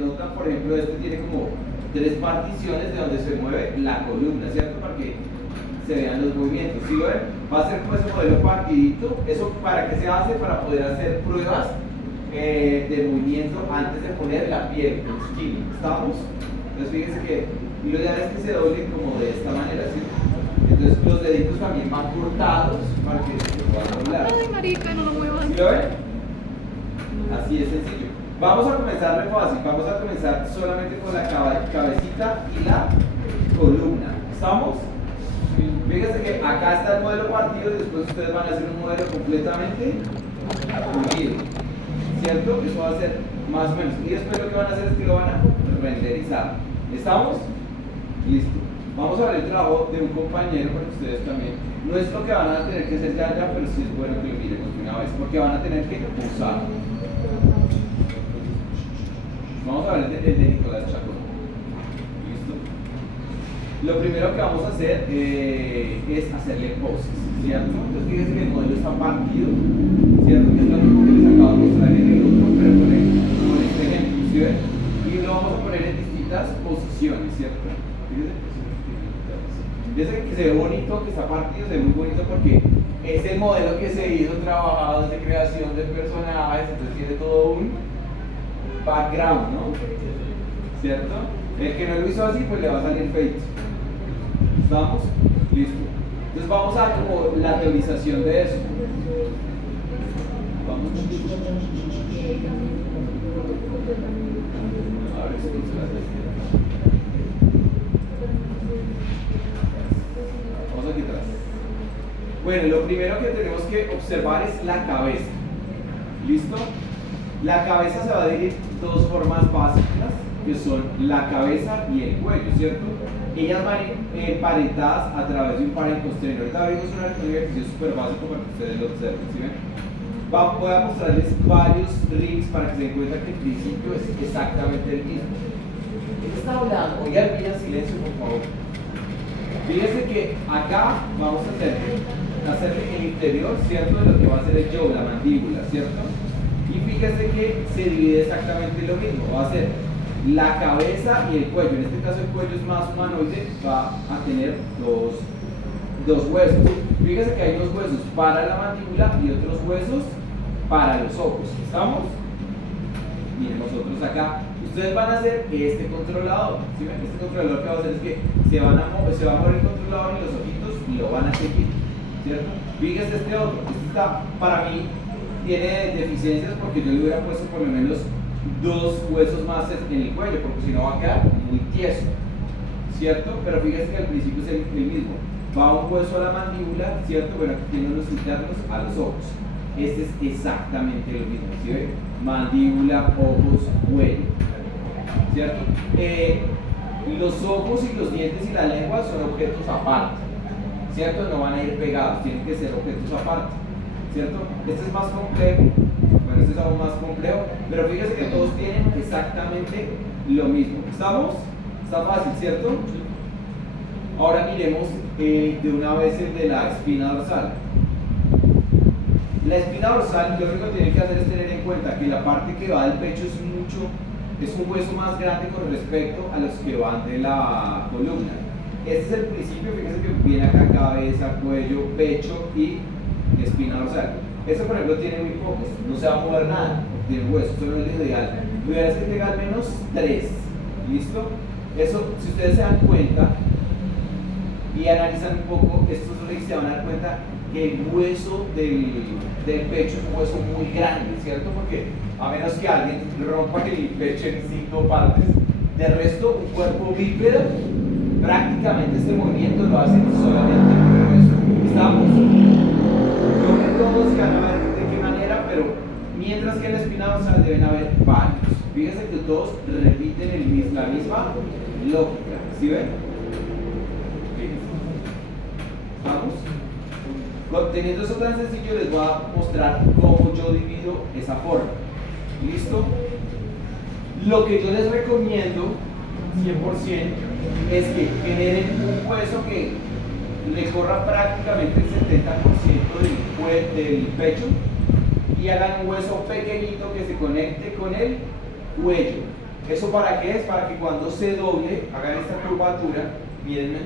notan, por ejemplo, este tiene como 3 particiones de donde se mueve la columna, ¿cierto? Para que se vean los movimientos. ¿Sí ven? Va a ser como ese modelo partidito. ¿Eso para qué se hace? Para poder hacer pruebas de movimiento antes de poner la piel, el skin. ¿Estamos? Entonces fíjense que lo ideal es que se doblen como de esta manera, ¿sí? Entonces los deditos también van cortados para que se puedan doblar. Ay, marica, no lo muevas. ¿Sí lo ven? Así es sencillo. Vamos a comenzar de fácil. Vamos a comenzar solamente con la cabecita y la columna. ¿Estamos? Fíjense que acá está el modelo partido y después ustedes van a hacer un modelo completamente unido, ¿cierto? Eso va a ser más o menos. Y después lo que van a hacer es que lo van a renderizar. ¿Estamos? Listo. Vamos a ver el trabajo de un compañero para que ustedes también. No es lo que van a tener que hacer ya, pero sí es bueno que lo miremos de una vez, porque van a tener que usar. Vamos a ver el de Nicolás Chacón. ¿Listo? Lo primero que vamos a hacer es hacerle poses, ¿cierto? Entonces fíjense que el modelo está partido, ¿cierto? Que es lo mismo que les acabo de mostrar en el otro, pero con este ejemplo, ¿sí ven? Y lo vamos a poner en distintas posiciones, ¿cierto? Fíjense que se ve bonito, que está partido, se ve muy bonito porque es el modelo que se hizo trabajado de creación de personajes, entonces tiene todo un background, ¿no? ¿Cierto? El que no lo hizo así, pues le va a salir feito. ¿Estamos? Listo. Entonces vamos a como la teorización de eso. Vamos. A ver si se la vamos aquí atrás. Bueno, lo primero que tenemos que observar es la cabeza. ¿Listo? La cabeza se va a dividir de dos formas básicas, que son la cabeza y el cuello, ¿cierto? Ellas van emparentadas a través de un parencostreno. Ahorita vemos un ejercicio súper básico para que ustedes lo observen, ¿sí ven? Voy a mostrarles varios rings para que se den cuenta que el principio es exactamente el mismo. ¿Qué está hablando? Oigan, miren silencio, por favor. Fíjense que acá vamos a hacerle el interior, ¿cierto? De lo que va a ser el jaw, la mandíbula, ¿cierto? Y fíjense que se divide exactamente lo mismo. Va a ser la cabeza y el cuello. En este caso el cuello es más humanoide, va a tener dos huesos. Fíjense que hay dos huesos para la mandíbula y otros huesos para los ojos. ¿Estamos? Miren, nosotros acá, ustedes van a hacer este controlador. ¿Sí ven? Este controlador que va a hacer es que se va a mover el controlador en los ojitos y lo van a seguir, ¿cierto? Fíjense este otro. Este está, para mí, tiene deficiencias porque yo le hubiera puesto por lo menos 2 huesos más en el cuello, porque si no va a quedar muy tieso, ¿cierto? Pero fíjense que al principio es el mismo. Va un hueso a la mandíbula, ¿cierto? Bueno, aquí tiene unos internos a los ojos. Este es exactamente lo mismo, ¿sí ven? Mandíbula, ojos, cuello, ¿cierto? Los ojos y los dientes y la lengua son objetos aparte, ¿cierto? No van a ir pegados, tienen que ser objetos aparte, ¿cierto? Este es más complejo, bueno, este es aún más complejo, pero fíjense que todos tienen exactamente lo mismo. ¿Estamos? Está fácil, ¿cierto? Ahora miremos de una vez el de la espina dorsal. La espina dorsal, lo único que tienen que hacer es tener en cuenta que la parte que va del pecho es un hueso más grande con respecto a los que van de la columna. Este es el principio, fíjense que viene acá cabeza, cuello, pecho y espina dorsal. Este, por ejemplo, tiene muy pocos, no se va a mover nada, tiene hueso, eso no es lo ideal. Lo ideal es que tenga al menos 3, ¿listo? Eso, si ustedes se dan cuenta y analizan un poco estos rings, se van a dar cuenta que el hueso del pecho es un hueso muy grande, ¿cierto? Porque a menos que alguien rompa el pecho en 5 partes, de resto, un cuerpo bípedo, prácticamente este movimiento lo hacen solamente con el hueso. ¿Estamos? Yo que todos van a ver de qué manera, pero mientras que en la espina dorsal deben haber varios. Fíjense que todos repiten la misma lógica, ¿sí ven? ¿Estamos? Teniendo eso tan sencillo, les voy a mostrar cómo yo divido esa forma. ¿Listo? Lo que yo les recomiendo 100% es que generen un hueso que le corra prácticamente el 70% del pecho y hagan un hueso pequeñito que se conecte con el cuello. ¿Eso para qué es? Para que cuando se doble, hagan esta curvatura, mírenme,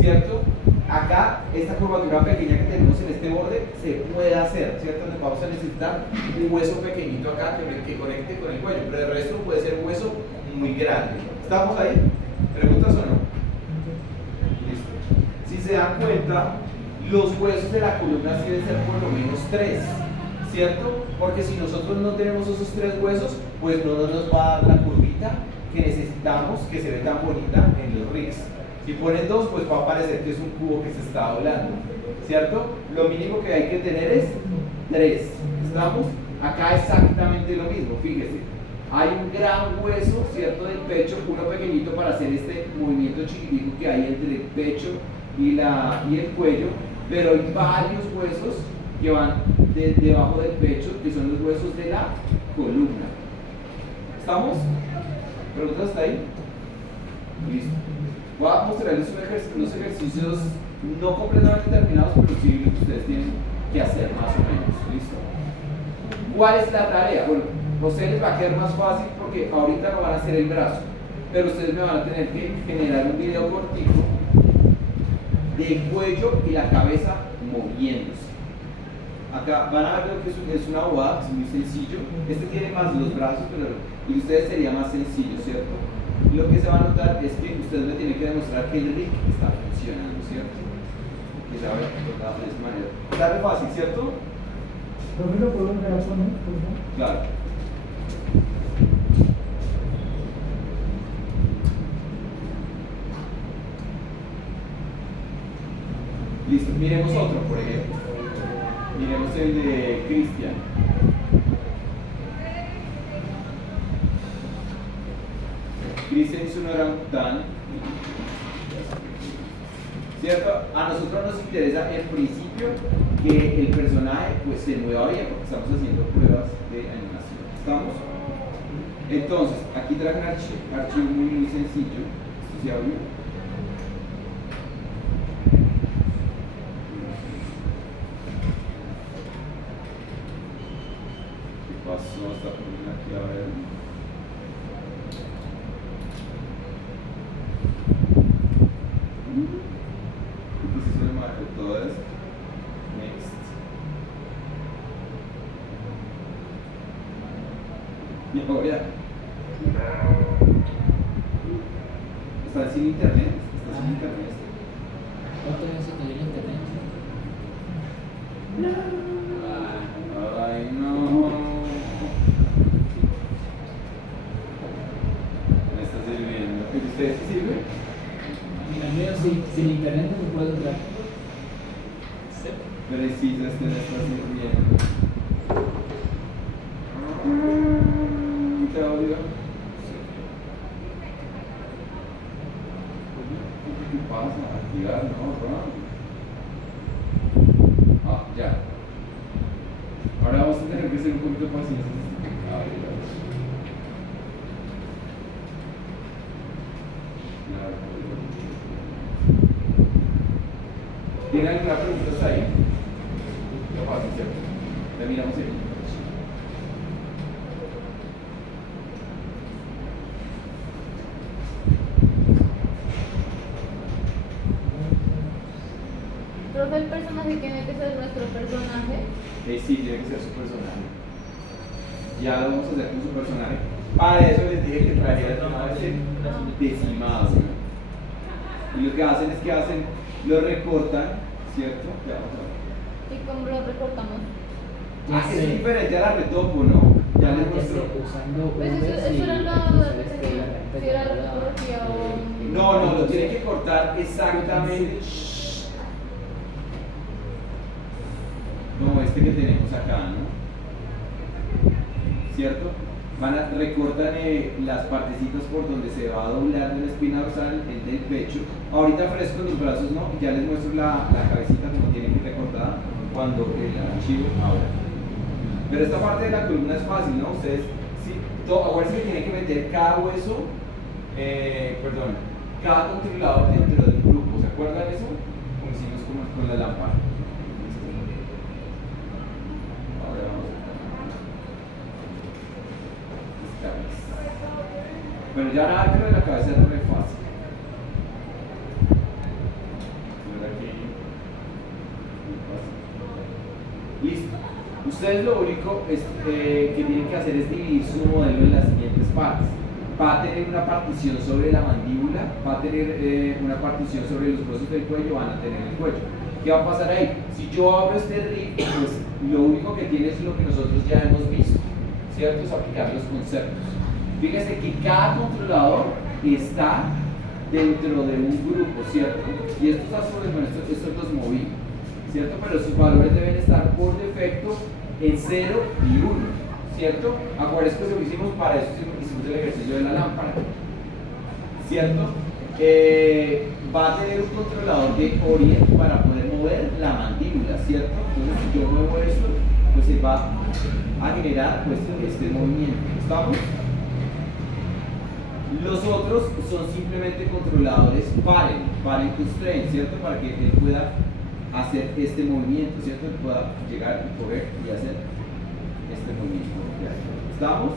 ¿cierto? Acá, esta curvatura pequeña que tenemos en este borde se puede hacer, ¿cierto? Nos vamos a necesitar un hueso pequeñito acá que conecte con el cuello, pero el resto puede ser un hueso muy grande. ¿Estamos ahí? ¿Preguntas o no? Listo. Si se dan cuenta, los huesos de la columna sí deben ser por lo menos 3, ¿cierto? Porque si nosotros no tenemos esos 3 huesos, pues no nos va a dar la curvita que necesitamos, que se ve tan bonita en los rigs. Si ponen 2, pues va a parecer que es un cubo que se está doblando, ¿cierto? Lo mínimo que hay que tener es 3. ¿Estamos? Acá exactamente lo mismo, fíjese. Hay un gran hueso, ¿cierto? Del pecho, uno pequeñito para hacer este movimiento chiquitico que hay entre el pecho y el cuello, pero hay varios huesos que van debajo del pecho, que son los huesos de la columna. ¿Estamos? ¿Preguntas hasta ahí? Listo. Voy a mostrarles unos ejercicios no completamente terminados, pero sí lo que ustedes tienen que hacer más o menos. ¿Listo? ¿Cuál es la tarea? Bueno, a ustedes les va a quedar más fácil porque ahorita no van a hacer el brazo, pero ustedes me van a tener que generar un video cortico del cuello y la cabeza moviéndose. Acá van a ver lo que es una bobada, que es muy sencillo. Este tiene más los brazos, pero y ustedes sería más sencillo, ¿cierto? Lo que se va a notar es que ustedes me tienen que demostrar que el rig está funcionando, ¿cierto? Que se va a ver de esa manera. Está re fácil, ¿cierto? ¿Por qué lo puedo poner, por favor? Claro. Listo, miremos otro, por ejemplo. Miremos el de Cristian. Cristian es un orangután, ¿cierto? A nosotros nos interesa en principio que el personaje pues se mueva bien porque estamos haciendo pruebas de animación. ¿Estamos? Entonces, aquí traje un archivo muy sencillo. ¿Esto se abrió? ¿Qué pasó? Está poniendo aquí a ver. Entonces se le marcó todo esto. Next. Y ahora. ¿Está sin internet? ¿Está sin internet? ¿Otra vez se cayó el internet? No. Ay, no. Me está sirviendo. ¿Y ustedes sí sirve? Mira, el mío sí, sin internet no se puede entrar. Preciso, este no está sirviendo. ¿Te audio? ¿Qué pasa? Activar, no, ah, ya. Ahora vamos a tener que hacer un poquito de paciencia. ¿Tienen alguna pregunta ahí? Lo fácil, ¿cierto? Le miramos ahí. Profe, el personaje tiene que ser nuestro personaje. Sí, tiene que ser su personaje. Ya lo vamos a hacer con su personaje. Para eso les dije que trajeran una vez decimado. Y lo que hacen es que lo recortan, ¿cierto? Ya vamos a ver. ¿Y cómo lo recortamos? Es diferente a la retopo, ¿no? Ya les muestro. Usando Pues eso era la duda que tenía. Si era la retopología o... No, lo tienen que cortar exactamente. Como este que tenemos acá, ¿no? ¿Cierto? Recortan las partecitas por donde se va a doblar de la espina dorsal, el del pecho. Ahorita fresco los brazos no, ya les muestro la cabecita como tiene que recortada cuando el archivo abra. Pero esta parte de la columna es fácil, ¿no? Ustedes, sí, acuérdense que tienen que meter cada hueso, cada controlador dentro de un grupo. ¿Se acuerdan de eso? Como hicimos con la lámpara. Ahora vamos a Bueno, ya nada creo de la cabeza es re fácil. Listo. Ustedes lo único que tienen que hacer es dividir su modelo en las siguientes partes. Va a tener una partición sobre la mandíbula, va a tener una partición sobre los huesos del cuello, van a tener el cuello. ¿Qué va a pasar ahí? Si yo abro este RIP, pues lo único que tiene es lo que nosotros ya hemos visto, ¿cierto? Es aplicar los conceptos. Fíjense que cada controlador está dentro de un grupo, ¿cierto? Y estos azules, bueno, estos los moví, ¿cierto? Pero sus valores deben estar por defecto en 0 y 1, ¿cierto? Acuérdense que lo hicimos para eso, hicimos el ejercicio de la lámpara, ¿cierto? Va a tener un controlador de orient para poder mover la mandíbula, ¿cierto? Entonces, si yo muevo esto, pues se va a generar pues, este movimiento. ¿Estamos? Los otros son simplemente controladores parent constraint, ¿cierto? Para que él pueda hacer este movimiento, ¿cierto? Él pueda llegar y correr y hacer este movimiento. ¿Estamos?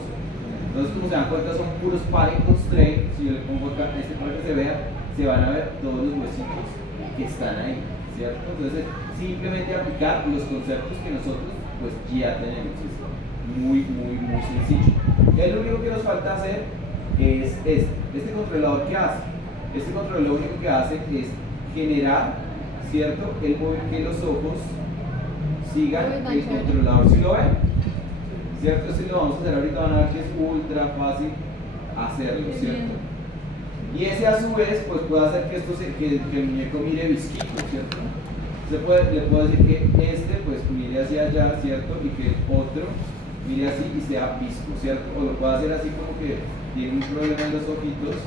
Entonces, como se dan cuenta, son puros parent constraint. Si yo le pongo acá este para que se vea, se van a ver todos los huesitos que están ahí, ¿cierto? Entonces, simplemente aplicar los conceptos que nosotros pues ya tenemos. Es muy sencillo. Lo único que nos falta hacer es este controlador. ¿Qué hace? Este controlador lo único que hace es generar, ¿cierto? El que los ojos sigan el controlador. ¿Sí lo ven? ¿Cierto? Si lo vamos a hacer ahorita, van a ver que es ultra fácil hacerlo, ¿cierto? Y ese a su vez pues puede hacer que, que el muñeco mire visquito, ¿cierto? Le puedo decir que este pues mire hacia allá, ¿cierto? Y que el otro mire así y sea visco, ¿cierto? O lo puedo hacer así como que tiene un problema en los ojitos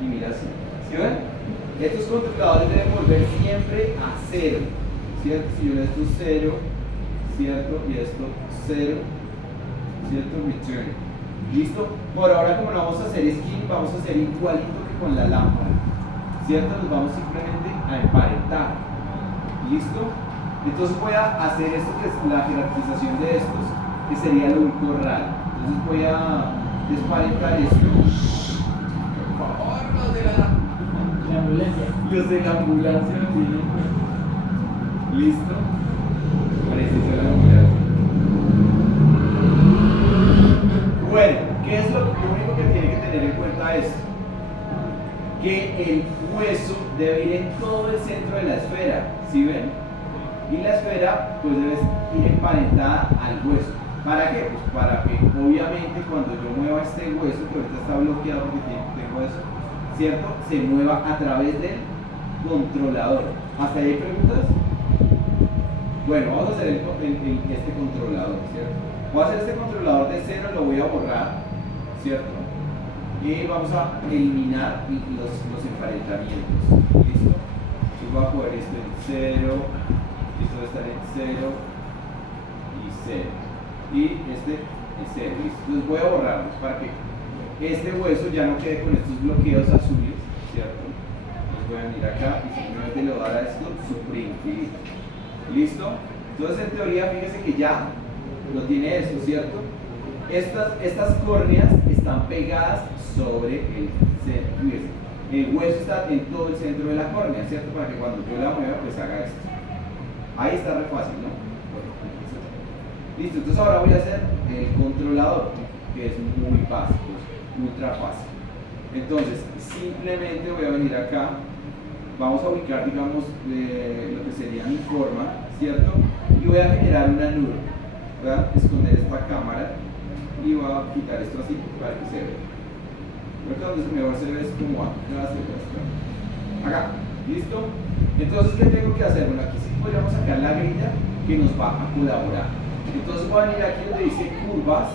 y mira así. ¿Sí ven? Estos controladores deben volver siempre a 0, ¿cierto? Si yo le esto 0, ¿cierto? Y esto 0, ¿cierto? Return. ¿Listo? Por ahora, como no vamos a hacer skin, vamos a hacer igualito que con la lámpara, ¿cierto? Nos vamos simplemente a emparentar. ¿Listo? Entonces voy a hacer esto que es la jerarquización de estos, que sería lo único raro. Entonces voy a desparentar esto. Por favor, los de la ambulancia. Los de la ambulancia vienen. ¿Listo? Preciso la ambulancia. Bueno, ¿qué es lo único que tiene que tener en cuenta esto? Que el hueso debe ir en todo el centro de la esfera, ¿sí ven? Y la esfera pues debe ir emparentada al hueso. ¿Para qué? Pues para que obviamente cuando yo mueva este hueso, que ahorita está bloqueado porque tengo eso, ¿cierto? Se mueva a través del controlador. ¿Hasta ahí hay preguntas? Bueno, vamos a hacer este controlador, ¿cierto? Voy a hacer este controlador de 0, lo voy a borrar, ¿cierto? Y vamos a eliminar los emparentamientos. ¿Listo? Yo voy a poner esto en 0, esto va a estar en 0 y 0. Y este en 0. ¿Listo? Entonces voy a borrarlos para que este hueso ya no quede con estos bloqueos azules, ¿cierto? Entonces voy a venir acá y simplemente le voy a dar a esto supreme. ¿Listo? Entonces en teoría fíjese que ya lo tiene eso, ¿cierto? Estas córneas están pegadas sobre el centro. El hueso está en todo el centro de la córnea, ¿cierto? Para que cuando yo la mueva, pues haga esto. Ahí está re fácil, ¿no? Listo, entonces ahora voy a hacer el controlador, que es muy básico, ultra fácil. Entonces, simplemente voy a venir acá, vamos a ubicar, digamos, lo que sería mi forma, ¿cierto? Y voy a generar una nube. Voy a esconder esta cámara y voy a quitar esto así para que se vea. Porque donde mejor se ve es como acá, acá, ¿listo? Entonces, ¿qué tengo que hacer? Bueno, aquí sí podríamos sacar la grilla que nos va a colaborar. Entonces voy a venir aquí donde dice curvas,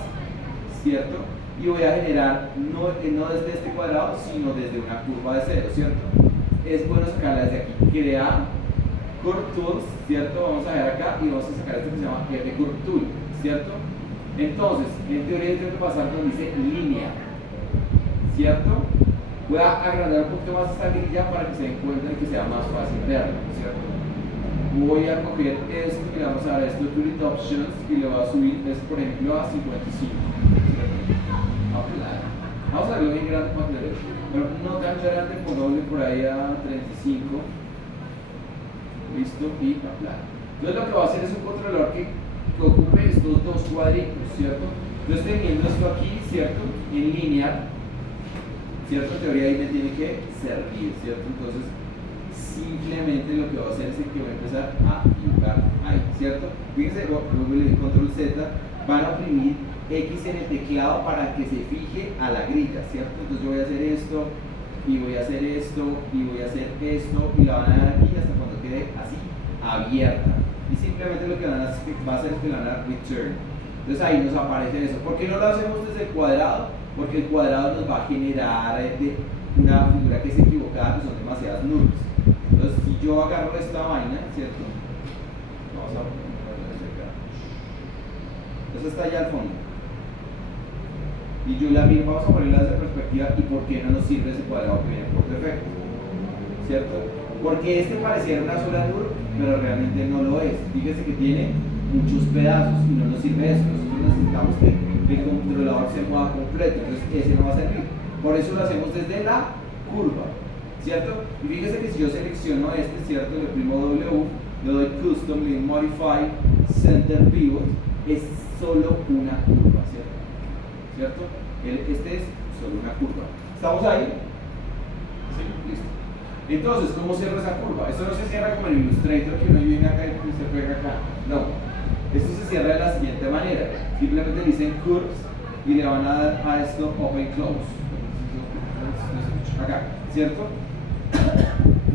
¿cierto? Y voy a generar, no desde este cuadrado, sino desde una curva de 0, ¿cierto? Es bueno sacarla desde aquí. Crear Curve Tools, ¿cierto? Vamos a ver acá y vamos a sacar esto que se llama Curve Tool, ¿cierto? Entonces, en teoría yo tengo que pasar donde dice línea, ¿cierto? Voy a agrandar un poquito más esta grilla para que se den cuenta y que sea más fácil verlo, ¿cierto? Voy a coger esto y le vamos a dar esto Tulip Options y le voy a subir esto, por ejemplo, a 55, ¿cierto? Apply. Vamos a verlo bien grande para que lo vean. Pero no tan grande, pongámosle por ahí a 35. Listo, y apply. Entonces lo que va a hacer es un controlador que ocupe estos dos cuadritos, ¿cierto? Entonces teniendo esto aquí, ¿cierto? En línea, ¿cierto? En teoría ahí me tiene que servir, ¿cierto? Entonces simplemente lo que va a hacer es que va a empezar a dibujar ahí, ¿cierto? Fíjense, luego le doy control Z, van a oprimir X en el teclado para que se fije a la grilla, ¿cierto? Entonces yo voy a hacer esto, y voy a hacer esto, y voy a hacer esto, y la van a dar aquí hasta cuando quede así, abierta. Y simplemente lo que van a hacer es que la van a dar return. Entonces ahí nos aparece eso. ¿Por qué no lo hacemos desde el cuadrado? Porque el cuadrado nos va a generar una figura que es equivocada, que son demasiadas nubes. Entonces si yo agarro esta vaina, ¿cierto? Vamos a ponerlo desde acá. Eso está allá al fondo. Y yo la miro, vamos a ponerla desde perspectiva. ¿Y por qué no nos sirve ese cuadrado que viene por defecto? ¿Cierto? Porque este pareciera una sola nube, pero realmente no lo es. Fíjese que tiene muchos pedazos y no nos sirve eso. Nosotros necesitamos que el controlador se mueva completo, entonces ese no va a servir. Por eso lo hacemos desde la curva, ¿cierto? Y fíjese que si yo selecciono este, ¿cierto? Le primo W, le doy Custom, le doy Modify, Center Pivot, es solo una curva, ¿cierto? Este es solo una curva. ¿Estamos ahí? Sí, listo. Entonces, ¿cómo cierro esa curva? Esto no se cierra como en Illustrator, que uno viene acá y se pega acá. No. Esto se cierra de la siguiente manera. Simplemente le dicen curves y le van a dar a esto open close. Acá, ¿cierto?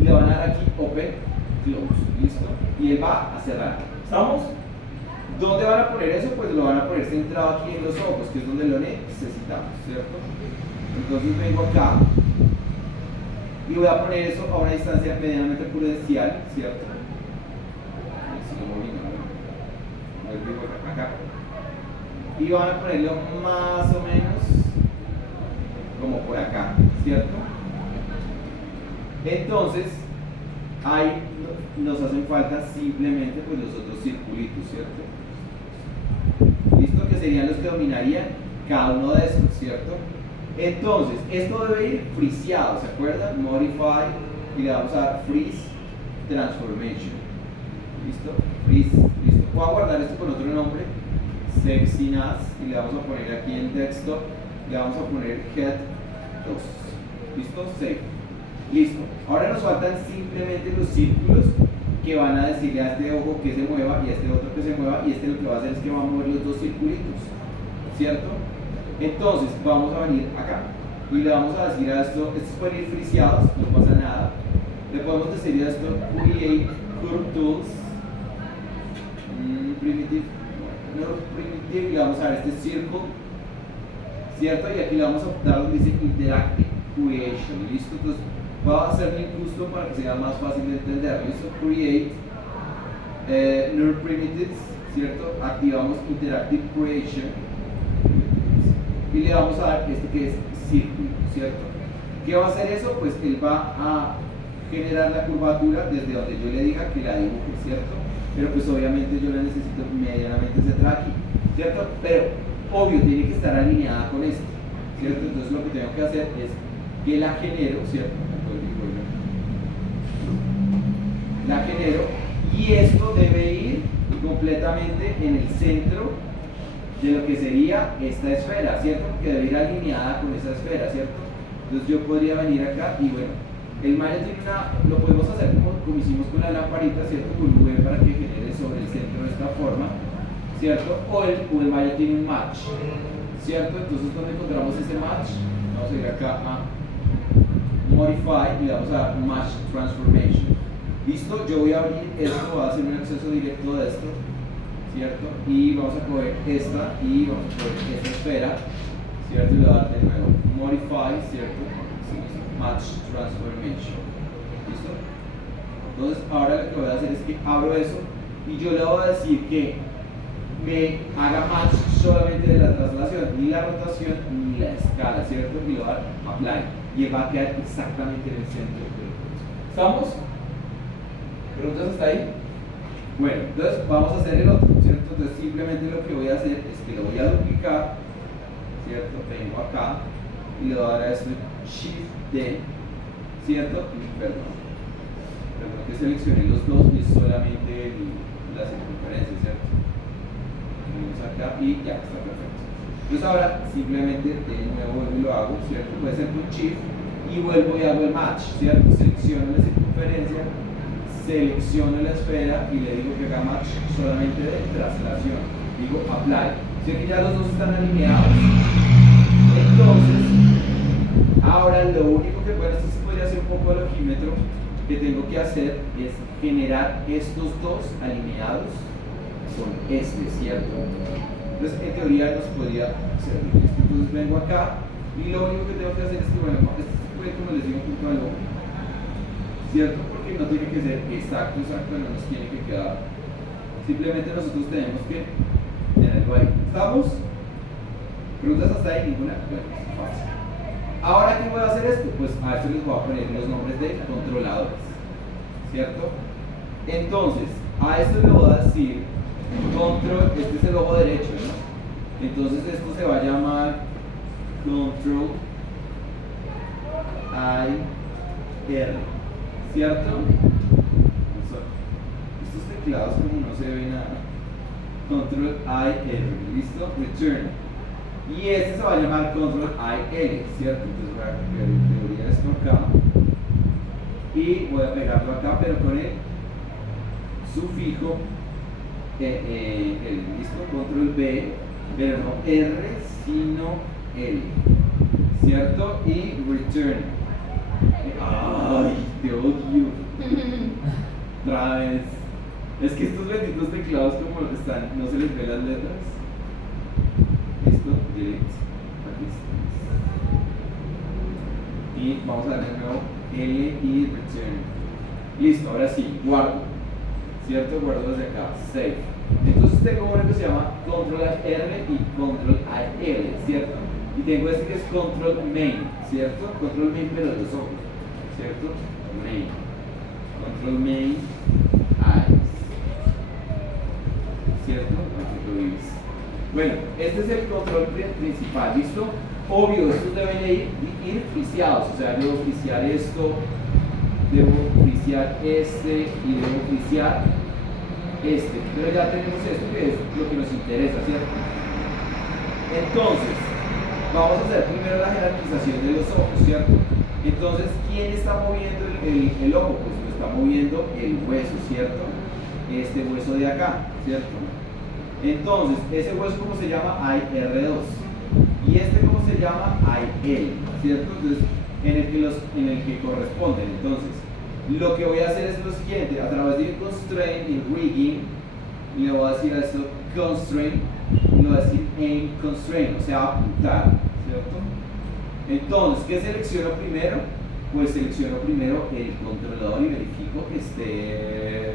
Y le van a dar aquí open close. ¿Listo? Y él va a cerrar. ¿Estamos? ¿Dónde van a poner eso? Pues lo van a poner centrado aquí en los ojos, que es donde lo necesitamos, ¿cierto? Entonces vengo acá y voy a poner eso a una distancia medianamente prudencial, ¿cierto? Acá. Y van a ponerlo más o menos como por acá, ¿cierto? Entonces, ahí nos hacen falta simplemente pues los otros circulitos, ¿cierto? ¿Listo? Que serían los que dominarían cada uno de esos, ¿cierto? Entonces, esto debe ir friseado, ¿se acuerdan? Modify y le vamos a dar Freeze Transformation. ¿Listo? Freeze, listo. Voy a guardar esto con otro nombre, Sexiness, y le vamos a poner aquí en Desktop, le vamos a poner Head 2. ¿Listo? Save. Listo. Ahora nos faltan simplemente los círculos que van a decirle a este ojo que se mueva y a este otro que se mueva, y este lo que va a hacer es que va a mover los dos circulitos, ¿cierto? Entonces vamos a venir acá y le vamos a decir a esto, estos pueden ir friseados, no pasa nada. Le podemos decir a esto Create Curve Tools, Primitive, y le vamos a dar este Circle, ¿cierto? Y aquí le vamos a dar donde dice Interactive Creation, ¿listo? Entonces voy a hacerle un custom para que sea más fácil de entender. ¿Listo? Create Neural Primitives, ¿cierto? Activamos Interactive Creation y le vamos a dar este que es círculo, ¿cierto? ¿Qué va a hacer eso? Pues él va a generar la curvatura desde donde yo le diga que la dibuje, ¿cierto? Pero pues obviamente yo la necesito medianamente centrada aquí, ¿cierto? Pero obvio tiene que estar alineada con esto, ¿cierto? Entonces lo que tengo que hacer es que la genero, ¿cierto? La genero y esto debe ir completamente en el centro de lo que sería esta esfera, ¿cierto? Que debe ir alineada con esa esfera, ¿cierto? Entonces yo podría venir acá y bueno, el Maya tiene lo podemos hacer como hicimos con la lamparita, ¿cierto? Con un V para que genere sobre el centro de esta forma, ¿cierto? O el Maya tiene un match, ¿cierto? Entonces ¿dónde encontramos ese match? Vamos a ir acá a Modify y le vamos a dar Match Transformation. ¿Listo? Yo voy a abrir esto, voy a hacer un acceso directo de esto, ¿cierto? Y vamos a coger esta y vamos a coger esta esfera, ¿cierto? Y le voy a dar de nuevo Modify, ¿cierto? Match Transformation. ¿Listo? Entonces ahora lo que voy a hacer es que abro eso y yo le voy a decir que me haga match solamente de la traslación, ni la rotación ni la escala, ¿cierto? Y le voy a dar Apply y va a quedar exactamente en el centro. ¿Estamos? ¿Preguntas hasta ahí? Bueno, entonces vamos a hacer el otro, ¿cierto? Entonces simplemente lo que voy a hacer es que lo voy a duplicar, ¿cierto? Vengo acá y le voy a dar a esto Shift D, ¿cierto? Perdón, que seleccioné los dos y solamente la circunferencia, ¿cierto? Venimos acá y ya está perfecto. Entonces ahora simplemente de nuevo vuelvo y lo hago, ¿cierto? Puede ser con Shift y vuelvo y hago el match, ¿cierto? Selecciono la circunferencia, selecciono la esfera y le digo que haga match solamente de traslación. Digo apply. ¿Sí que ya los dos están alineados? Entonces, ahora lo único que puedo hacer, podría hacer un poco de logímetro, que tengo que hacer es generar estos dos alineados con este, ¿cierto? Entonces, en teoría nos podría servir esto. Entonces vengo acá y lo único que tengo que hacer es que, bueno, este puede, como les digo, junto al ojo, ¿cierto? Porque no tiene que ser exacto, no nos tiene que quedar. Simplemente nosotros tenemos que tenerlo ahí. ¿Estamos? ¿Preguntas hasta ahí? Ninguna. Bueno, es fácil. Ahora, ¿qué voy a hacer esto? Pues a esto les voy a poner los nombres de controladores, ¿cierto? Entonces, a esto le voy a decir control, este es el ojo derecho, ¿no? Entonces esto se va a llamar control I R, ¿cierto? Estos teclados como no se ve nada. Control I R, ¿listo? Return. Y este se va a llamar control I L, ¿cierto? Entonces voy a copiar en teoría esto acá y voy a pegarlo acá, pero con el sufijo listo, control B, pero no R sino L, ¿cierto? Y return. Ay, te odio. Otra vez. Es que estos benditos teclados como están, no se les ve las letras. Listo, delete. Aquí está. Y vamos a darle de nuevo L y return. Listo, ahora sí, guardo. ¿Cierto? Guardo desde acá, save. Entonces tengo uno que se llama control R y control L, ¿cierto? Y tengo este que es control main, ¿cierto? Control main pero de los ojos, ¿cierto? Main. Control main eyes, ¿cierto? Aquí lo ves. Bueno, este es el control principal, ¿listo? Obvio, estos deben ir friseados, o sea, debo frisear esto, debo frisear este y debo frisear este, pero ya tenemos esto que es lo que nos interesa, ¿cierto? Entonces, vamos a hacer primero la jerarquización de los ojos, ¿cierto? Entonces, ¿quién está moviendo el ojo? Pues lo está moviendo el hueso, ¿cierto? Este hueso de acá, ¿cierto? Entonces, ese hueso, ¿cómo se llama? IR2. Y este, ¿cómo se llama? IL, ¿cierto? Entonces, en el que corresponden. Entonces, lo que voy a hacer es lo siguiente: a través de constraint y rigging, le voy a decir a esto constraint, le voy a decir aim constraint, o sea, apuntar, ¿cierto? Entonces, ¿qué selecciono primero? Pues selecciono primero el controlador y verifico que esté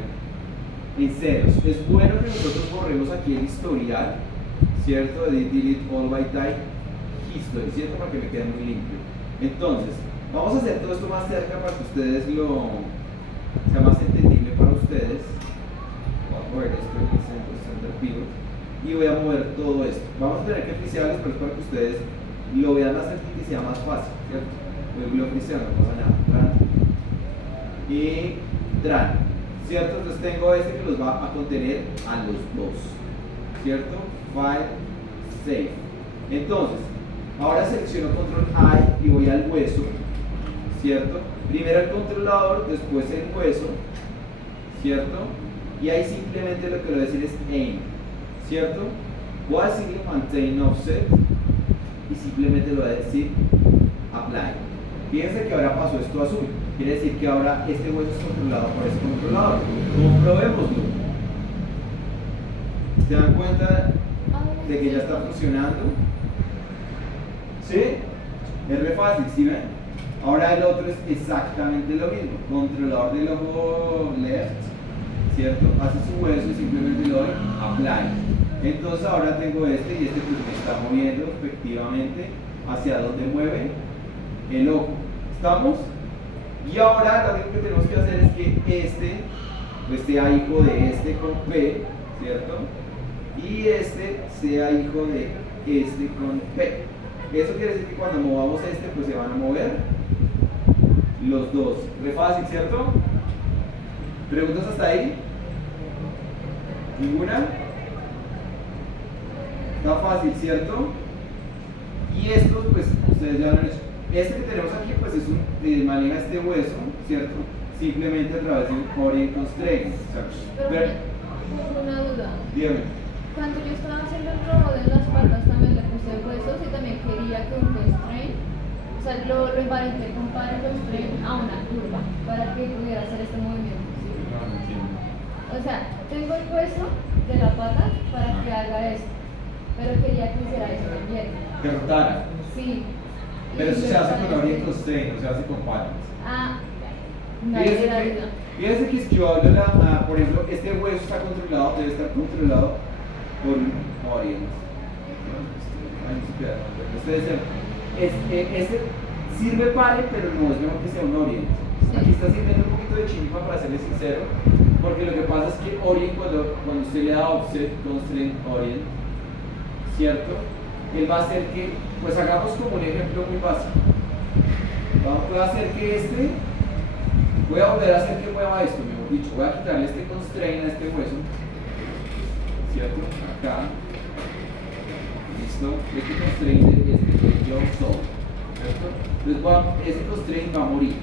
en ceros. Es bueno que nosotros borremos aquí el historial, ¿cierto? Edit, delete, all by type, history, ¿cierto? Para que me quede muy limpio. Entonces, vamos a hacer todo esto más cerca para que ustedes sea más entendible para ustedes. Voy a mover esto en el center pivot y voy a mover todo esto. Vamos a tener que frisearlos, pero es para que ustedes lo vean más cerca y que sea más fácil, ¿cierto? Voy a frisear, no pasa nada. Tran y tran, ¿cierto? Entonces tengo este que los va a contener a los dos, ¿cierto? File, save. Entonces, ahora selecciono control I y voy al hueso, ¿cierto? Primero el controlador, después el hueso, ¿cierto? Y ahí simplemente lo que le voy a decir es aim, ¿cierto? Voy a decirle maintain offset y simplemente le voy a decir apply. Fíjense que ahora pasó esto azul, quiere decir que ahora este hueso es controlado por ese controlador. Comprobémoslo. ¿Se dan cuenta de que ya está funcionando? ¿Sí? Es re fácil, ¿sí ven? Ahora el otro es exactamente lo mismo. Controlador del ojo left, ¿cierto? Hace su hueso y simplemente le doy apply. Entonces ahora tengo este y este pues me está moviendo efectivamente hacia donde mueve el ojo. ¿Estamos? Y ahora lo único que tenemos que hacer es que este pues sea hijo de este con P, ¿cierto? Y este sea hijo de este con P. Eso quiere decir que cuando movamos este, pues se van a mover los dos. Re fácil, ¿cierto? ¿Preguntas hasta ahí? ¿Ninguna? Está fácil, ¿cierto? Y estos, pues, ustedes ya lo han hecho. Este que tenemos aquí, pues, es maneja este hueso, ¿cierto? Simplemente a través de un orient constraint. O sea, Pero una duda. dígame. Cuando yo estaba haciendo el robot en las patas también le puse huesos y también quería que un constraint, o sea, lo emparenté con para constraint a una curva para que pudiera hacer este movimiento. ¿Sí? No, no entiendo. O sea, tengo el hueso de la pata para que haga esto, pero quería que hiciera eso también. Que rotara. Sí. Pero eso Y se hace yo con orient constraint, no se hace con palmas. Ah, no Fíjense era que, duda. fíjense que si yo hablo, por ejemplo, este hueso está controlado, debe estar controlado por un orient. Este sirve pare, pero no es mejor que sea un orient. Sí. Aquí está sirviendo un poquito de chimpa, para serles sincero, porque lo que pasa es que orient, cuando usted le da offset, constraint orient, ¿cierto? Él va a hacer que, pues hagamos como un ejemplo muy básico. Voy a hacer que voy a volver a hacer que mueva esto, mejor dicho, voy a quitarle este constraint a este hueso, ¿cierto? Acá, listo, este constraint es el jump zone, ¿cierto? Entonces ese constraint va a morir,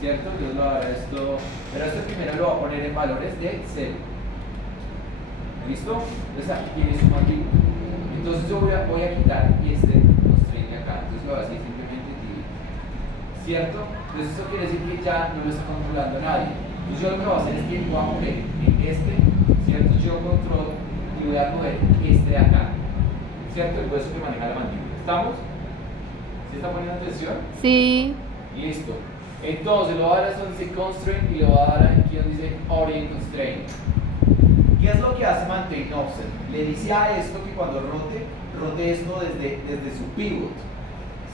¿cierto? Entonces lo hará esto, pero esto primero lo va a poner en valores de 0, ¿listo? Entonces aquí tiene su matrícula. Entonces yo voy a quitar este constraint de acá, entonces lo voy a decir simplemente delete, ¿cierto? Entonces eso quiere decir que ya no lo está controlando nadie. Entonces yo lo que voy a hacer es que voy a poner en este, ¿cierto? Yo control y voy a coger este de acá, ¿cierto? El hueso que maneja la mandíbula. ¿Estamos? ¿Sí está poniendo atención? Sí. Listo. Entonces lo voy a dar a donde dice constraint y lo voy a dar aquí donde dice orient constraint. ¿Qué es lo que hace maintain offset? Le dice a esto que cuando rote esto desde su pivot,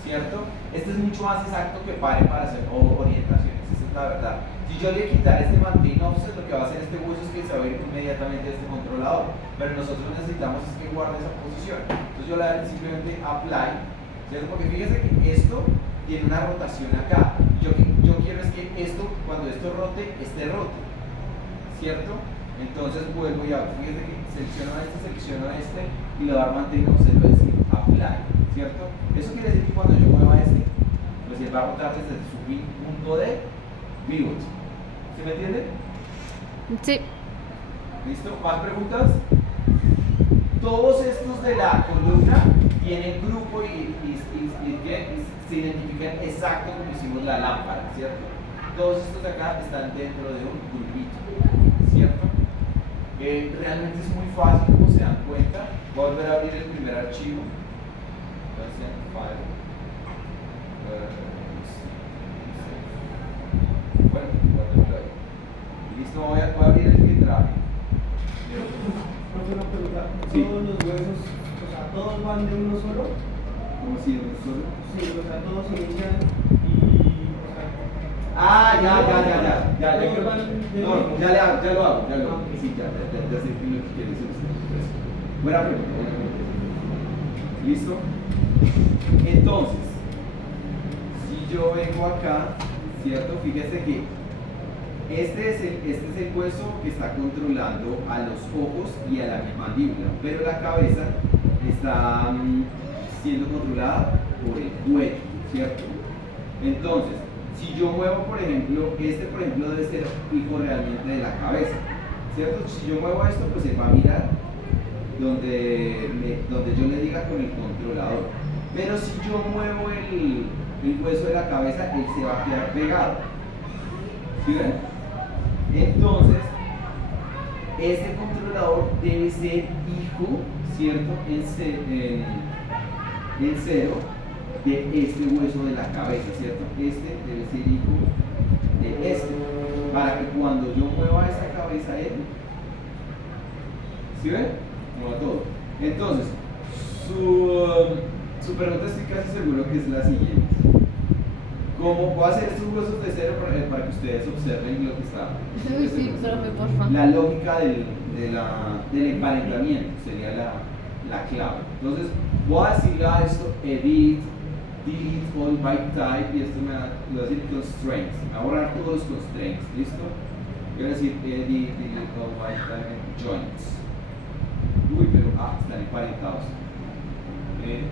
¿cierto? Este es mucho más exacto que pare para hacer orientaciones, esa es la verdad. Si yo le quitar este maintain offset, lo que va a hacer este hueso es que se va a ir inmediatamente a este controlador, pero nosotros necesitamos es que guarde esa posición. Entonces yo le daré simplemente apply, ¿cierto? Porque fíjense que esto tiene una rotación acá. Yo quiero es que esto, cuando esto rote, ¿cierto? Entonces vuelvo y fíjense que selecciono este y le voy a dar maintain offset, lo voy a decir apply, ¿cierto? Eso quiere decir que cuando yo mueva este, pues él va a rotar desde su punto de pivot. ¿Sí me entienden? Sí. ¿Listo? ¿Más preguntas? Todos estos de la columna tienen grupo y se identifican exacto como hicimos la lámpara, ¿cierto? Todos estos de acá están dentro de un grupito, ¿cierto? Realmente es muy fácil, como se dan cuenta. Voy a volver a abrir el primer archivo. Bueno, guárdamelo ahí. Listo, voy a abrir el que traje. Profe, una pregunta. Sí. ¿Todos los huesos, o sea, todos van de uno solo? ¿Cómo si uno solo? Sí, o sea, todos inician y, o sea... Ah, ya Todos creo- van de No, uno. ya lo hago. Ah, ok. Sí, ya sé lo que quiere decir usted. Buena pregunta. ¿Listo? Entonces, si yo vengo acá, ¿cierto? Fíjese que este es el hueso que está controlando a los ojos y a la mandíbula, pero la cabeza está siendo controlada por el cuello, ¿cierto? Entonces, si yo muevo, por ejemplo, por ejemplo, debe ser fijo realmente de la cabeza, ¿cierto? Si yo muevo esto, pues él va a mirar donde yo le diga con el controlador. Pero si yo muevo el hueso de la cabeza, él se va a quedar pegado. ¿Sí ven? Entonces, este controlador debe ser hijo, ¿cierto? En cero de este hueso de la cabeza, ¿cierto? Este debe ser hijo de este, para que cuando yo mueva esa cabeza, él, ¿sí ven? Mueva todo. Entonces, su pregunta estoy casi seguro que es la siguiente. ¿Cómo puedo hacer estos huesos de cero para que ustedes observen lo que está? Uy, sí, profe, porfa. La lógica del emparentamiento sería la clave. Entonces, voy a decirle a esto edit, delete all by type, y esto me va a decir constraints. Me va a borrar todos los constraints, ¿listo? Voy a decir edit, delete all by type, joins. Uy, pero están emparentados.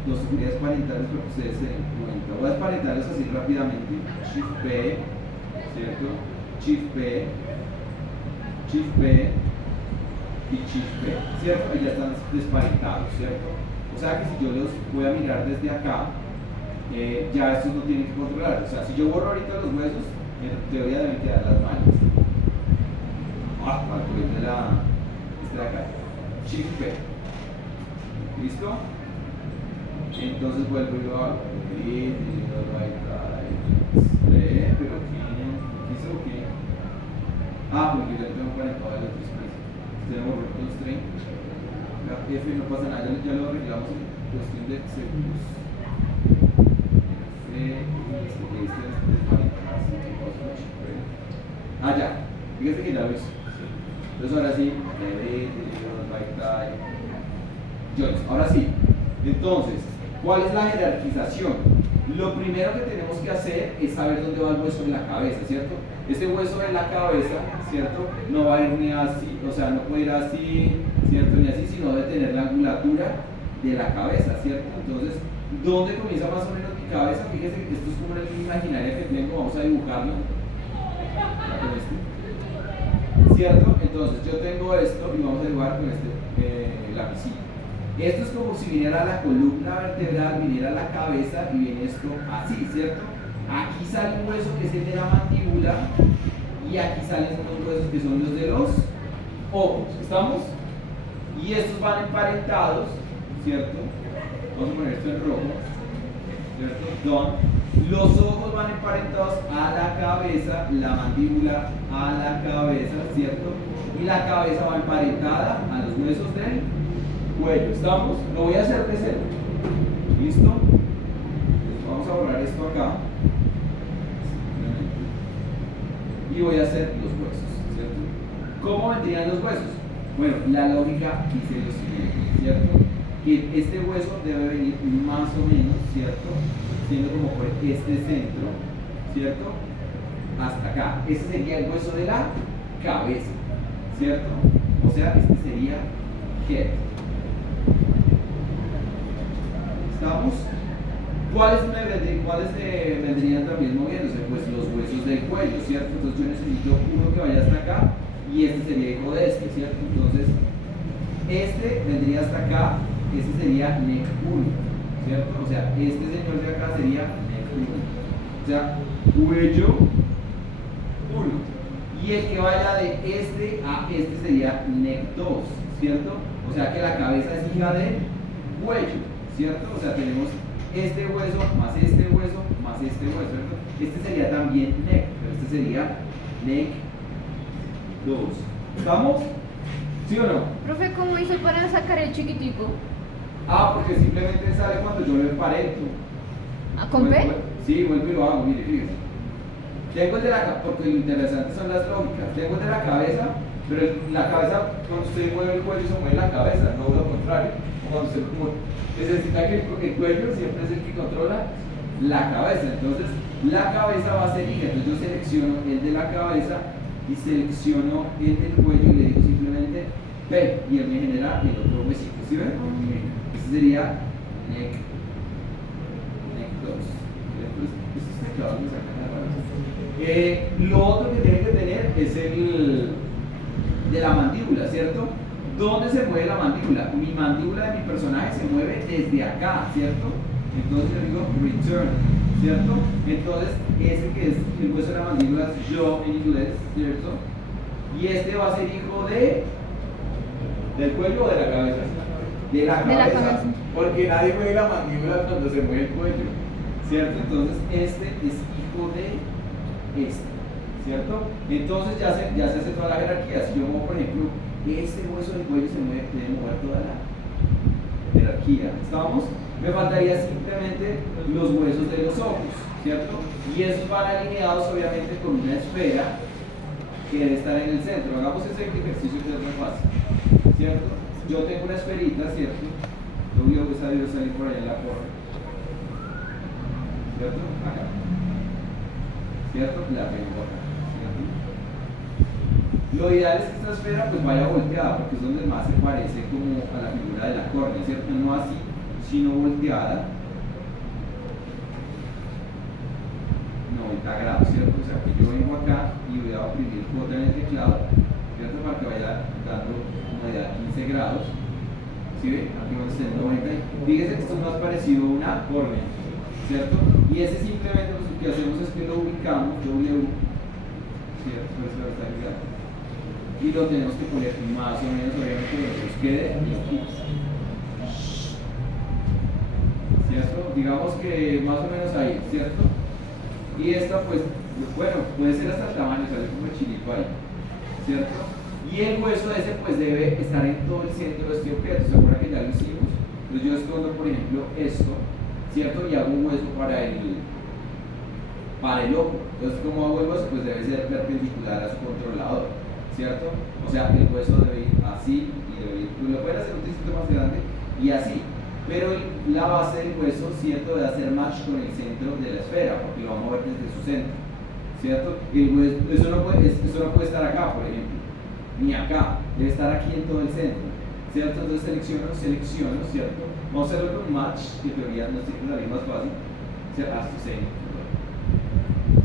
Los seguridades parentales para que ustedes se den cuenta. Voy a desparentarlos así rápidamente. Shift P, ¿cierto? Shift P, Shift P y Shift P, ¿cierto? Y ya están desparentados, ¿cierto? O sea que si yo los voy a mirar desde acá, ya estos no tienen que controlar. O sea, si yo borro ahorita los huesos, en teoría deben quedar las manos. Al poder de la. Este de acá. Shift P. ¿Listo? Entonces vuelvo y lo hago. Pero ¿qué hizo qué? Porque ya tengo 40 de otros precios. Tenemos constraint. La F no pasa nada, ya lo arreglamos en cuestión de segundos. Ya. Fíjate que ya lo hizo. Entonces ahora sí. Joins. Ahora sí. Entonces, ¿cuál es la jerarquización? Lo primero que tenemos que hacer es saber dónde va el hueso de la cabeza, ¿cierto? Este hueso de la cabeza, ¿cierto? No va a ir ni así, o sea, no puede ir así, ¿cierto? Ni así, sino debe tener la angulatura de la cabeza, ¿cierto? Entonces, ¿dónde comienza más o menos mi cabeza? Fíjense que esto es como una línea imaginaria que tengo, vamos a dibujarlo. ¿Cierto? Entonces, yo tengo esto y vamos a dibujar con este lapicito. Esto es como si viniera la columna vertebral, viniera la cabeza y viene esto así, ¿cierto? Aquí sale un hueso que es el de la mandíbula y aquí salen unos huesos que son los de los ojos, ¿estamos? Y estos van emparentados, ¿cierto? Vamos a poner esto en rojo, ¿cierto? Los ojos van emparentados a la cabeza, la mandíbula a la cabeza, ¿cierto? Y la cabeza va emparentada a los huesos del cuello, ¿estamos? Lo voy a hacer de cero. ¿Listo? Entonces vamos a borrar esto acá. Y voy a hacer los huesos, ¿cierto? ¿Cómo vendrían los huesos? Bueno, la lógica dice lo siguiente, ¿cierto? Que este hueso debe venir más o menos, ¿cierto? Siendo como por este centro, ¿cierto? Hasta acá. Ese sería el hueso de la cabeza, ¿cierto? O sea, este sería head. ¿Estamos? ¿Cuáles vendrían también moviéndose? Pues los huesos del cuello, ¿cierto? Entonces yo necesito uno que vaya hasta acá y este sería hijo de este, ¿cierto? Entonces, este vendría hasta acá, este sería neck 1, ¿cierto? O sea, este señor de acá sería neck 1. O sea, cuello 1. Y el que vaya de este a este sería neck 2, ¿cierto? O sea que la cabeza es hija del cuello, ¿cierto? O sea, tenemos este hueso más este hueso más este hueso, ¿cierto? Este sería también neck, pero este sería neck 2. ¿Estamos? ¿Sí o no? Profe, ¿cómo hizo para sacar el chiquitico? Porque simplemente sale cuando yo lo emparento. ¿Con P? Sí, vuelvo y lo hago, mire, fíjese. Tengo el de la cabeza, porque lo interesante son las lógicas. Tengo el de la cabeza, pero la cabeza, cuando usted mueve el cuello, se mueve la cabeza, no lo contrario. Cuando usted necesita que el cuello siempre es el que controla la cabeza. Entonces, la cabeza va a ser hija. Entonces, yo selecciono el de la cabeza y selecciono el del cuello y le digo simplemente P y él me genera el otro huesito. ¿Sí ven? Este sería neck 2. Estos teclados me sacan la cabeza. Lo otro que tiene que tener es el de la mandíbula, ¿cierto? ¿Dónde se mueve la mandíbula? Mi mandíbula de mi personaje se mueve desde acá, ¿cierto? Entonces yo digo return, ¿cierto? Entonces ese que es el hueso de la mandíbula es jaw en inglés, ¿cierto? Y este va a ser hijo del cuello o de la cabeza. De la cabeza. Porque nadie mueve la mandíbula cuando se mueve el cuello, ¿cierto? Entonces este es hijo de este, ¿cierto? Entonces ya se hace toda la jerarquía. Si yo muevo, por ejemplo, este hueso del cuello se mueve, debe mover toda la jerarquía. ¿Estamos? Me faltaría simplemente los huesos de los ojos, ¿cierto? Y esos van alineados obviamente con una esfera que debe estar en el centro. Hagamos ese ejercicio que es muy fácil, ¿cierto? Yo tengo una esferita, ¿cierto? W hubiese debido salir por allá en la correa. ¿Cierto? Acá. ¿Cierto? La tengo acá. ¿Cierto? Lo ideal es que esta esfera pues vaya volteada, porque es donde más se parece como a la figura de la córnea, ¿cierto? No así, sino volteada. 90 grados, ¿cierto? O sea que yo vengo acá y voy a oprimir J en el teclado, ¿cierto? Para que vaya dando comodidad 15 grados. ¿Sí ve? Aquí vamos a tener 90. Fíjese que esto es más parecido a una córnea, ¿cierto? Y ese simplemente pues, lo que hacemos es que lo ubicamos, W, ¿cierto? Por eso está ligado. Y lo tenemos que poner más o menos, obviamente, que nos quede aquí. ¿Cierto? Digamos que más o menos ahí, ¿cierto? Y esta pues, bueno, puede ser hasta el tamaño, sale como el chinito ahí, ¿cierto? Y el hueso de ese pues debe estar en todo el centro de este objeto. ¿Se acuerdan que ya lo hicimos? Entonces yo escondo, por ejemplo, esto, ¿cierto? Y hago un hueso para el ojo. Entonces, como hago el hueso, pues debe ser perpendicular a su controlador, ¿cierto? O sea, el hueso debe ir así y debe ir, pues lo pueden hacer un tricito más grande y así. Pero la base del hueso, ¿cierto? Debe hacer match con el centro de la esfera, porque lo vamos a ver desde su centro, ¿cierto? Y el hueso, eso no puede estar acá, por ejemplo, ni acá, debe estar aquí en todo el centro, ¿cierto? Entonces selecciono, ¿cierto? Vamos a hacerlo con match, que en teoría no siempre es la más fácil, ¿cierto? A su centro,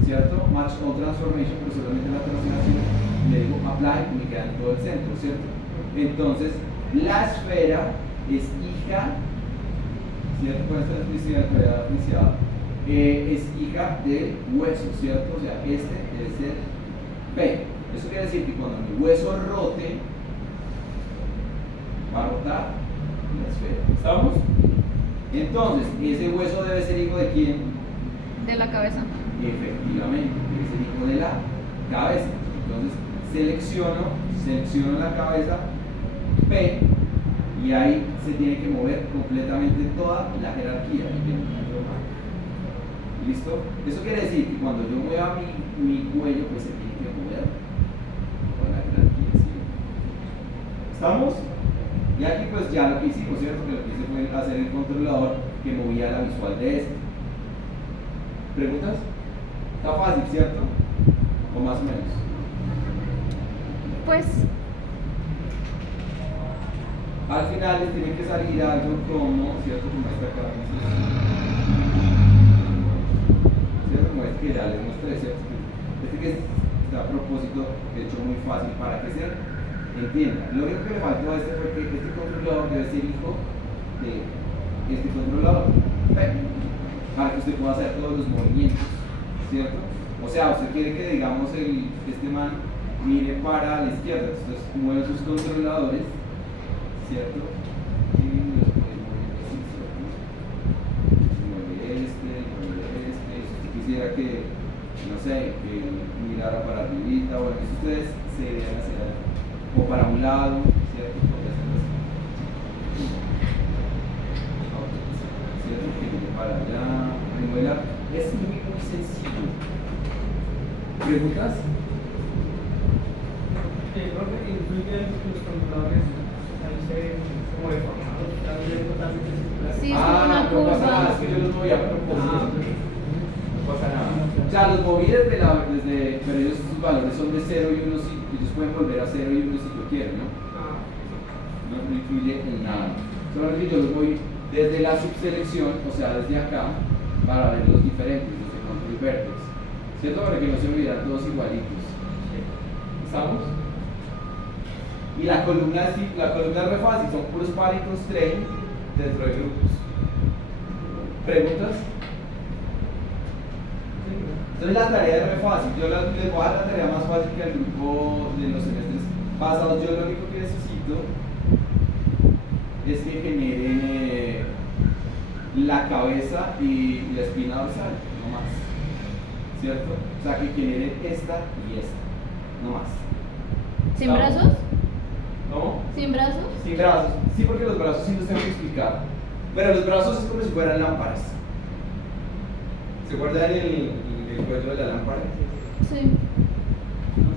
¿cierto? Match all transformation, pero solamente la transformación, le digo apply y me queda en todo el centro, ¿cierto? Entonces, la esfera es hija, ¿cierto? Con esta duplicidad, es hija del hueso, ¿cierto? O sea, este debe ser P. Eso quiere decir que cuando mi hueso rote, va a rotar la esfera. ¿Estamos? Entonces, ese hueso debe ser hijo de quién? De la cabeza. Efectivamente, debe ser hijo de la cabeza. Entonces, selecciono la cabeza P. Y ahí se tiene que mover completamente toda la jerarquía. ¿Listo? Eso quiere decir que cuando yo mueva mi cuello, pues se tiene que mover con la jerarquía. ¿Sí? ¿Estamos? Y aquí pues ya lo que hicimos, ¿cierto? Que lo que hice fue hacer el controlador que movía la visual de este. ¿Preguntas? Está fácil, ¿cierto? O más o menos. Pues al final les tiene que salir algo como, ¿cierto? Como esta acá, ¿cierto? Como este que ya les mostré, ¿cierto? Este que está a propósito, de hecho muy fácil para que se entienda. Lo único que le faltó a este fue que este controlador debe ser hijo de este controlador, para que usted pueda hacer todos los movimientos, ¿cierto? O sea, usted quiere que, digamos, este man mire para la izquierda, entonces mueve sus controladores, ¿cierto? Y los puede mover así, ¿cierto? Mueve este. Si usted quisiera que, no sé, que mirara para arribita, bueno, si ustedes se deberían hacer algo. O para un lado, ¿cierto? Podría ser así. ¿Cierto? Que mire para allá. Es muy sencillo. ¿Preguntas? Creo que incluye los controladores. Como deformados, totalmente circulares. sí, es como una no pasa nada, curva. es que yo los moví a propósito. No pasa nada. O sea, los moví pero ellos sus valores son de 0 y 1, si ellos pueden volver a 0 y 1 si yo quiero, ¿no? No influye en nada. Solamente yo los voy desde la subselección, o sea, desde acá, para ver los diferentes, desde control vertex. ¿Cierto? Para que no se me vieran todos igualitos. ¿Estamos? Y la columna es re fácil, son puros parity constraint dentro de grupos. ¿Preguntas? Entonces la tarea es re fácil. Yo les voy a dar la tarea más fácil que el grupo de los semestres pasados. Yo lo único que necesito es que generen la cabeza y la espina dorsal, no más. ¿Cierto? O sea, que generen esta y esta, no más. ¿Sin brazos? ¿Cómo? ¿Sin brazos? Sin brazos. Sí, porque los brazos sí los tengo que explicar. Pero los brazos es como si fueran lámparas. ¿Se acuerdan el cuello de la lámpara? Sí.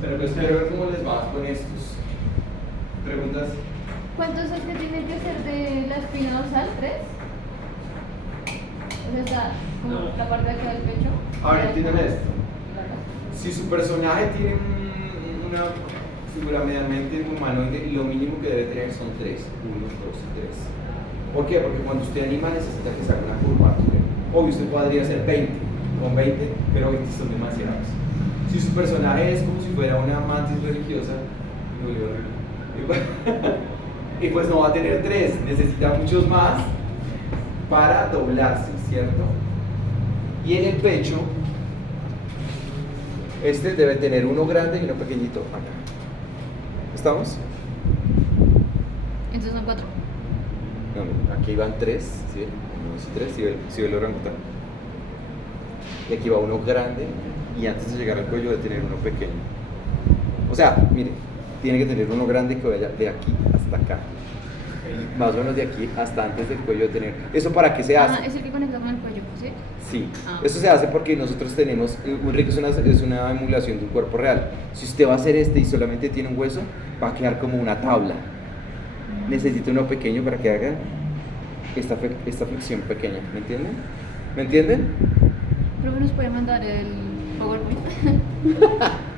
Pero pues quiero ver cómo les va con estos. ¿Preguntas? ¿Cuántos es que tiene que ser de la espina dorsal? ¿3? O sea, está como No. la parte de acá del pecho. Ahora entiéndeme esto. Claro. Si su personaje tiene una figura medianamente humanoide, lo mínimo que debe tener son 3. 1, 2 y 3. ¿Por qué? Porque cuando usted anima necesita que se haga una curvatura. Obvio, usted podría hacer 20, con 20, pero 20 son demasiados. Si su personaje es como si fuera una mantis religiosa, y pues no va a tener 3, necesita muchos más para doblarse, ¿cierto? Y en el pecho, este debe tener uno grande y uno pequeñito acá. ¿Estamos? Entonces son 4. No, aquí van 3, ¿sí? 1, 2 y 3, si ve el orangután. Y aquí va uno grande y antes de llegar al cuello debe tener uno pequeño. O sea, mire, tiene que tener uno grande que vaya de aquí hasta acá. Más o menos de aquí hasta antes del cuello de tener. ¿Eso para qué se hace? Ah, es el que conecta con el cuello, ¿sí? Sí, Ah. eso se hace porque nosotros tenemos, un rico es una emulación de un cuerpo real. Si usted va a hacer este y solamente tiene un hueso, va a quedar como una tabla. Necesita uno pequeño para que haga esta flexión pequeña, ¿me entienden? ¿Me entienden? Pero nos puede mandar el PowerPoint.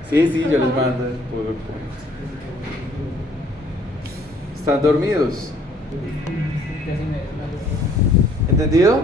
Sí, yo les mando el PowerPoint. ¿Están dormidos? Casi me. ¿Entendido?